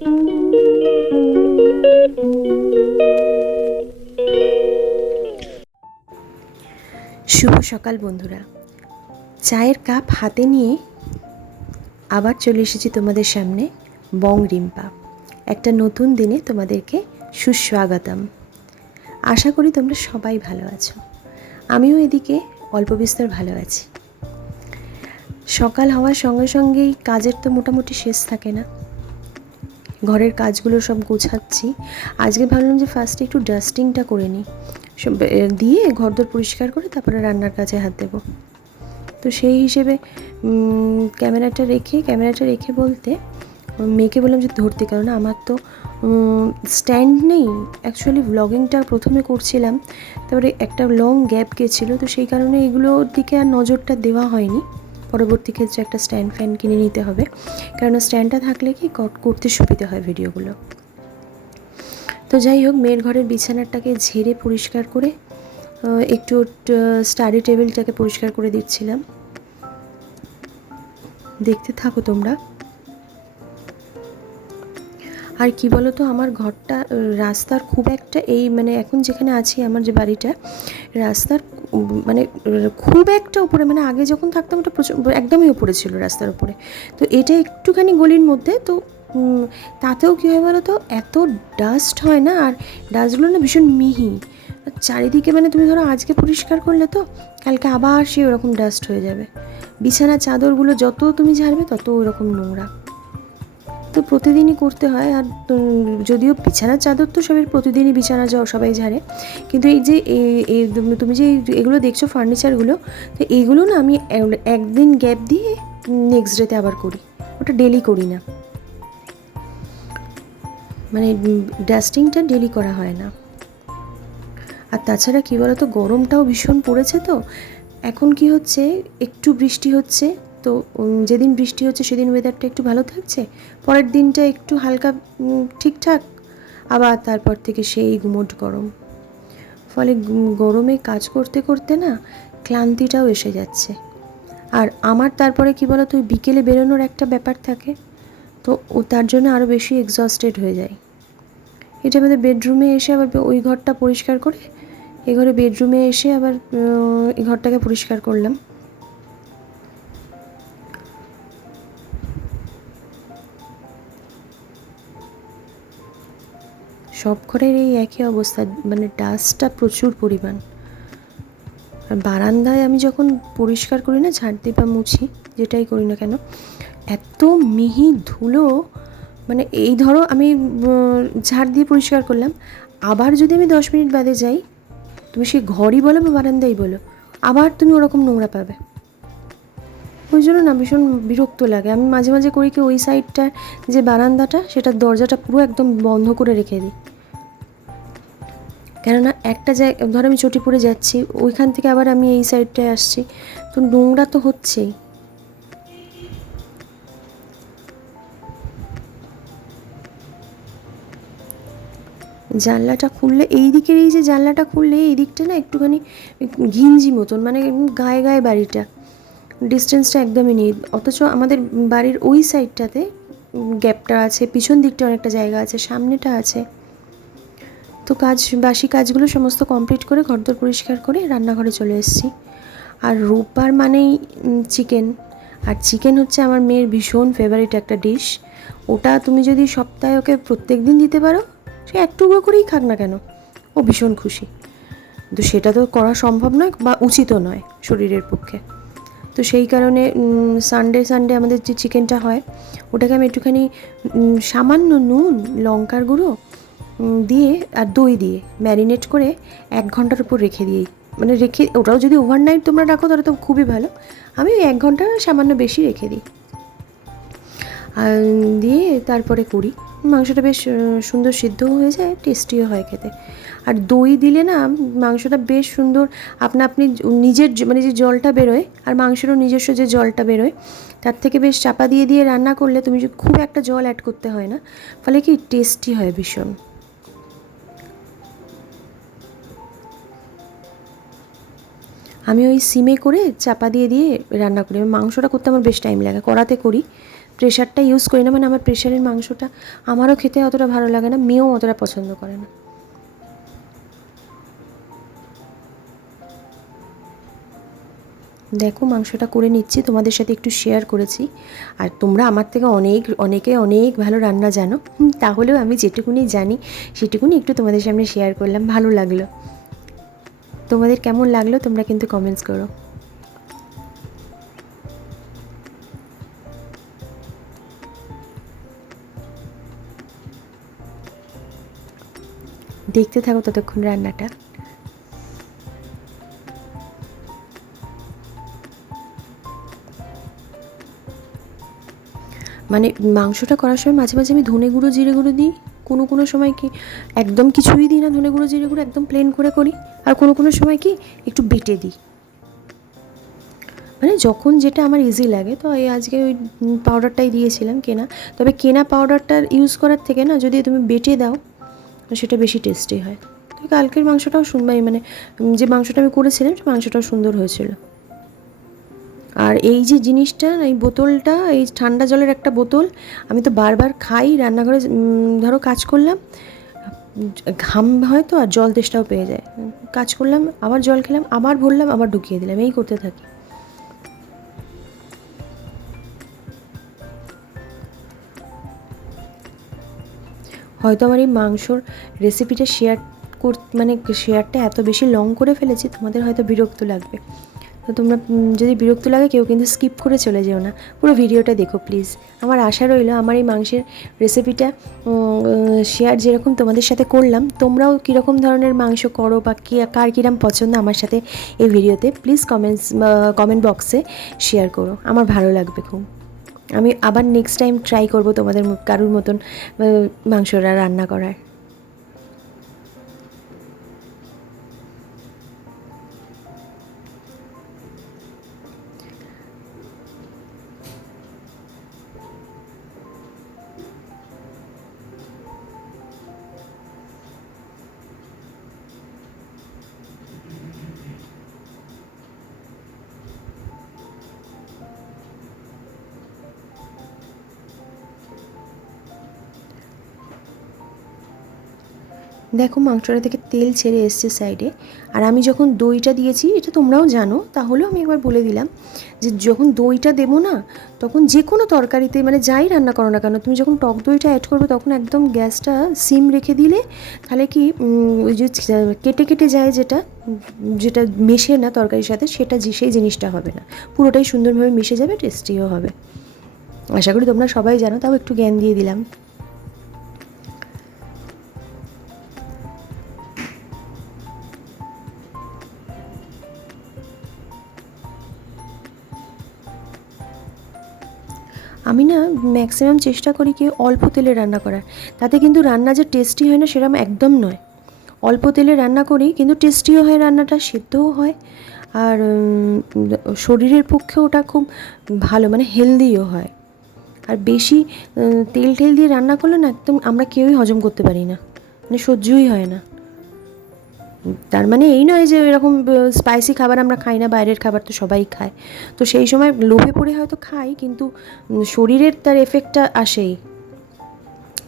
শুভ সকাল বন্ধুরা, চায়ের কাপ হাতে নিয়ে আবার চলে এসেছি তোমাদের সামনে। বং রিম্পা, একটা নতুন দিনে তোমাদেরকে সুস্বাগতম। আশা করি তোমরা সবাই ভালো আছো, আমিও এদিকে অল্প বিস্তর ভালো আছি। সকাল হওয়ার সঙ্গে সঙ্গেই কাজের তো মোটামুটি শেষ থাকে না, ঘরের কাজগুলো সব গোছাচ্ছি। আজকে ভাবলাম যে ফার্স্টে একটু ডাস্টিংটা করে নিই, সব দিয়ে ঘরদোর পরিষ্কার করে তারপরে রান্নার কাজে হাত দেবো। তো সেই হিসেবে ক্যামেরাটা রেখে বলতে মেয়েকে বললাম যে ধরতে, কারণ আমার তো স্ট্যান্ড নেই। অ্যাকচুয়ালি ব্লগিংটা প্রথমে করছিলাম, তারপরে একটা লং গ্যাপ গেছিলো, তো সেই কারণে এগুলোর দিকে আর নজরটা দেওয়া হয়নি। পরবর্তী ক্ষেত্রে একটা স্ট্যান্ড ফ্যান কিনে নিতে হবে, কারণ স্ট্যান্ডটা থাকলে কি করতে সুবিধা হয় ভিডিওগুলো। তো যাই হোক, মেয়ের ঘরের বিছানাটাকে ঝেড়ে পরিষ্কার করে একটু স্টাডি টেবিলটাকে পরিষ্কার করে দিচ্ছিলাম। দেখতে থাকো তোমরা। আর কি বলো তো, আমার ঘরটা রাস্তার খুব একটা এখন যেখানে আছি, আমার যে বাড়িটা রাস্তার খুব একটা উপরে, আগে যখন থাকতাম ওটা একদমই উপরে ছিল, রাস্তার উপরে। তো এটা একটুখানি গলির মধ্যে, তো তাতেও কী হয় বলো তো, এত ডাস্ট হয় না, আর ডাস্টগুলো না ভীষণ মিহি চারিদিকে। তুমি ধরো আজকে পরিষ্কার করলে তো কালকে আবার সে ওরকম ডাস্ট হয়ে যাবে। বিছানা চাদরগুলো যত তুমি ঝাড়বে তত ওরকম নোংরা, তো প্রতিদিনই করতে হয়। আর যদিও বিছানার চাদর তো সবাই প্রতিদিনই বিছানা সবাই ঝাড়ে, কিন্তু এই যে তুমি যে এগুলো দেখছো ফার্নিচারগুলো, তো এইগুলো না আমি একদিন গ্যাপ দিয়ে নেক্সট ডেতে আবার করি, ওটা ডেলি করি না। ডাস্টিংটা ডেলি করা হয় না। আর তাছাড়া কী বলো তো, গরমটাও ভীষণ পড়েছে। তো এখন কি হচ্ছে, একটু বৃষ্টি হচ্ছে, তো যেদিন বৃষ্টি হচ্ছে সেদিন ওয়েদারটা একটু ভালো থাকছে, পরের দিনটা একটু হালকা ঠিকঠাক, আবার তারপর থেকে সেই গুমোট গরম। ফলে গরমে কাজ করতে করতে না ক্লান্তিটাও এসে যাচ্ছে। আর আমার তারপরে কী বলো তো, বিকেলে বেরোনোর একটা ব্যাপার থাকে, তো তার জন্য আরও বেশি এক্সস্টেড হয়ে যায়। এটা আমাদের বেডরুমে এসে আবার ওই ঘরটা পরিষ্কার করে, এই ঘরে বেডরুমে এসে আবার এই ঘরটাকে পরিষ্কার করলাম। সব ঘরের এই একই অবস্থা, ডাস্টটা প্রচুর পরিমাণ। আর বারান্দায় আমি যখন পরিষ্কার করি না, ঝাড় দিই বা মুছি, যেটাই করি না কেন, এত মিহি ধুলো। এই ধরো আমি ঝাড় দিয়ে পরিষ্কার করলাম, আবার যদি আমি 10 মিনিট বাদে যাই, তুমি সে ঘরই বলো বা বারান্দাই বলো, আবার তুমি ওরকম নোংরা পাবে। ওই জন্য না ভীষণ বিরক্ত লাগে। আমি মাঝে মাঝে করি কি, ওই সাইডটা যে বারান্দাটা, সেটার দরজাটা পুরো একদম বন্ধ করে রেখে দিই। কেননা একটা ধরো আমি চটি পড়ে যাচ্ছি, ওইখান থেকে আবার আমি এই সাইডটায় আসছি, তো নোংরা তো হচ্ছেই। জানলাটা খুললে, এই দিকের এই যে জানলাটা খুললে, এই দিকটা না একটুখানি ঘিঞ্জি মতন, গায়ে গায়ে বাড়িটা, ডিস্টেন্সটা একদমই নেই। অথচ আমাদের বাড়ির ওই সাইডটাতে গ্যাপটা আছে, পিছন দিকটা অনেকটা জায়গা আছে, সামনেটা আছে। তো বাসি কাজগুলো সমস্ত কমপ্লিট করে ঘরদোর পরিষ্কার করে রান্নাঘরে চলে এসেছি। আর রোববার মানেই চিকেন, আর চিকেন হচ্ছে আমার মেয়ের ভীষণ ফেভারিট একটা ডিশ। ওটা তুমি যদি সপ্তাহে ওকে প্রত্যেক দিন দিতে পারো, সে একটু করেই খাক না কেন, ও ভীষণ খুশি। তো সেটা তো করা সম্ভব নয় বা উচিতও নয় শরীরের পক্ষে। তো সেই কারণে সানডে আমাদের যে চিকেনটা হয়, ওটাকে আমি একটুখানি সামান্য নুন, লঙ্কার গুঁড়ো দিয়ে আর দই দিয়ে ম্যারিনেট করে 1 ঘন্টার উপর রেখে দিই। ওটাও যদি ওভারনাইট তোমরা রাখো তাহলে তো খুবই ভালো। আমি 1 ঘন্টা সামান্য বেশি রেখে দিই, আর দিয়ে তারপরে করি। মাংসটা বেশ সুন্দর সিদ্ধ হয়ে যায়, টেস্টিও হয় খেতে। আর দই দিলে না মাংসটা বেশ সুন্দর আপনি নিজের যে জলটা বেরোয়, আর মাংসেরও নিজস্ব যে জলটা বেরোয়, তার থেকে বেশ চাপা দিয়ে দিয়ে রান্না করলে তুমি খুব একটা জল অ্যাড করতে হয় না, ফলে কি টেস্টি হয় ভীষণ। আমি ওই সিমে করে চাপা দিয়ে দিয়ে রান্না করি। মাংসটা করতে আমার বেশ টাইম লাগে, কড়াতে করি, প্রেশারটা ইউজ করি না, মানে আমার প্রেশারের মাংসটা আমারও খেতে অতটা ভালো লাগে না, মেয়েও অতটা পছন্দ করে না। দেখো মাংসটা করে নিচ্ছি, তোমাদের সাথে একটু শেয়ার করেছি। আর তোমরা আমার থেকে অনেক ভালো রান্না জানো, তাহলেও আমি যেটুকুনি জানি সেটুকুনি একটু তোমাদের সামনে শেয়ার করলাম, ভালো লাগলো। তোমাদের কেমন লাগলো তোমরা কিন্তু কমেন্টস করো। দেখতে থাকো ততক্ষণ রান্নাটা। মানে মাংসটা করার সময় মাঝে মাঝে আমি ধনে গুঁড়ো জিরে গুঁড়ো দিই, কোনো সময় কি একদম কিছুই দিই না, ধনে গুঁড়ো জিরে গুঁড়ো একদম প্লেন করে করি। আর কোনো সময় কি একটু বেটে দিই, মানে যখন যেটা আমার ইজি লাগে। তো এই আজকে ওই পাউডারটাই দিয়েছিলাম কেনা, তবে কেনা পাউডারটার ইউজ করার থেকে না যদি তুমি বেটে দাও সেটা বেশি টেস্টি হয়। তো কালকের মাংসটাও মানে যে মাংসটা আমি করেছিলাম সে মাংসটাও সুন্দর হয়েছিল। আর এই যে জিনিসটা, এই বোতলটা, এই ঠান্ডা জলের একটা বোতল, আমি তো বারবার খাই রান্নাঘরে। ধরো কাজ করলাম, ঘাম হয়তো আর জল তেষ্টাও পেয়ে যায়, কাজ করলাম আবার জল খেলাম, আবার ভরলাম, আবার ঢুকিয়ে দিলাম, এই করতে থাকি। হয়তো আমার এই মাংসর রেসিপিটা মানে শেয়ারটা এত বেশি লং করে ফেলেছি, তোমাদের হয়তো বিরক্ত লাগবে। তো তোমরা যদি বিরক্ত লাগে কেউ কিন্তু স্কিপ করে চলে যেও না, পুরো ভিডিওটা দেখো প্লিজ। আমার আশা রইল আমার এই মাংসের রেসিপিটা শেয়ার যেরকম তোমাদের সাথে করলাম, তোমরাও কীরকম ধরনের মাংস করো বা কার কীরকম পছন্দ আমার সাথে এই ভিডিওতে প্লিজ কমেন্ট বক্সে শেয়ার করো, আমার ভালো লাগবে খুব। আমি আবার নেক্সট টাইম ট্রাই করব তোমাদের কারুর মতন মাংসটা রান্না করার। দেখো মাংসটা থেকে তেল ছেড়ে এসছে সাইডে। আর আমি যখন দইটা দিয়েছি, এটা তোমরাও জানো, তাহলেও আমি একবার বলে দিলাম যে যখন দইটা দেবো না, তখন যে কোনো তরকারিতে মানে যাই রান্না করো না কেন, তুমি যখন টক দইটা অ্যাড করবে তখন একদম গ্যাসটা সিম রেখে দিলে, তাহলে কি ওই যে কেটে কেটে যায় যেটা যেটা মেশে না তরকারির সাথে, সেটা সেই জিনিসটা হবে না, পুরোটাই সুন্দরভাবে মিশে যাবে, টেস্টিও হবে। আশা করি তোমরা সবাই জানো, তাও একটু জ্ঞান দিয়ে দিলাম। আমি না ম্যাক্সিমাম চেষ্টা করি কি অল্প তেলে রান্না করার, তাতে কিন্তু রান্না যে টেস্টি হয় না সেরকম একদম নয়। অল্প তেলে রান্না করি কিন্তু টেস্টিও হয়, রান্নাটা সেদ্ধও হয়, আর শরীরের পক্ষে ওটা খুব ভালো, মানে হেলদিও হয়। আর বেশি তেল দিয়ে রান্না করলে না একদম আমরা কেউই হজম করতে পারি না, মানে সহ্যই হয় না। তার মানে এই নয় যে এরকম স্পাইসি খাবার আমরা খাই না, বাইরের খাবার তো সবাই খায়, তো সেই সময় লোভে পড়ে হয়তো খাই, কিন্তু শরীরের তার এফেক্টটা আসেই।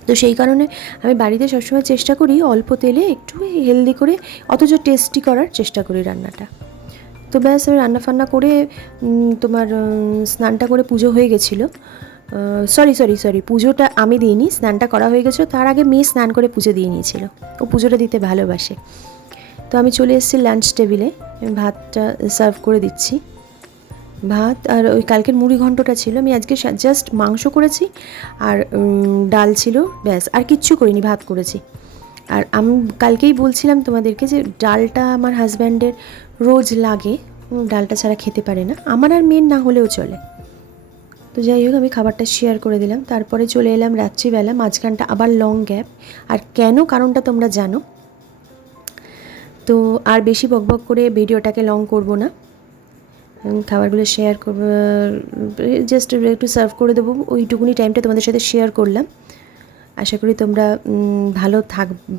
তো সেই কারণে আমি বাড়িতে সবসময় চেষ্টা করি অল্প তেলে একটু হেলদি করে, অথচ টেস্টি করার চেষ্টা করি রান্নাটা। তো ব্যাস আমি রান্না করে তোমার স্নানটা করে পুজো হয়ে গেছিলো। সরি, পুজোটা আমি দিইনি, স্নানটা করা হয়ে গেছিলো, তার আগে মেয়ে স্নান করে পুজো দিয়ে নিয়েছিল, ও পুজোটা দিতে ভালোবাসে। তো আমি চলে এসেছি লাঞ্চ টেবিলে, ভাতটা সার্ভ করে দিচ্ছি। ভাত আর ওই কালকের মুড়ি ঘন্টটা ছিল, আমি আজকে জাস্ট মাংস করেছি আর ডাল ছিল, ব্যাস আর কিচ্ছু করিনি, ভাত করেছি। আর আমি কালকেই বলছিলাম তোমাদেরকে যে ডালটা আমার হাজব্যান্ডের রোজ লাগে, ডালটা ছাড়া খেতে পারে না, আমার আর মেন না হলেও চলে। তো যাই হোক আমি খাবারটা শেয়ার করে দিলাম, তারপরে চলে এলাম রাত্রিবেলা, মাঝখানটা আবার লং গ্যাপ। আর কেন, কারণটা তোমরা জানো। তো আর বেশি বকবক করে ভিডিওটাকে লং করব না, খাবারগুলো শেয়ার করবো, জাস্ট একটু সার্ভ করে দেবো, ওইটুকুনি টাইমটা তোমাদের সাথে শেয়ার করলাম। আশা করি তোমরা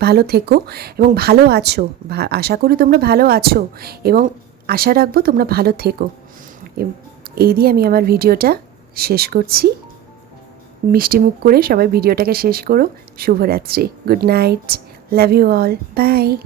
ভালো থেকো এবং ভালো আছো, আশা করি তোমরা ভালো আছো এবং আশা রাখবো তোমরা ভালো থেকো। এই দিয়ে আমি আমার ভিডিওটা শেষ করছি। মিষ্টি মুখ করে সবাই ভিডিওটাকে শেষ করো। শুভরাত্রি, good night, love you all, by.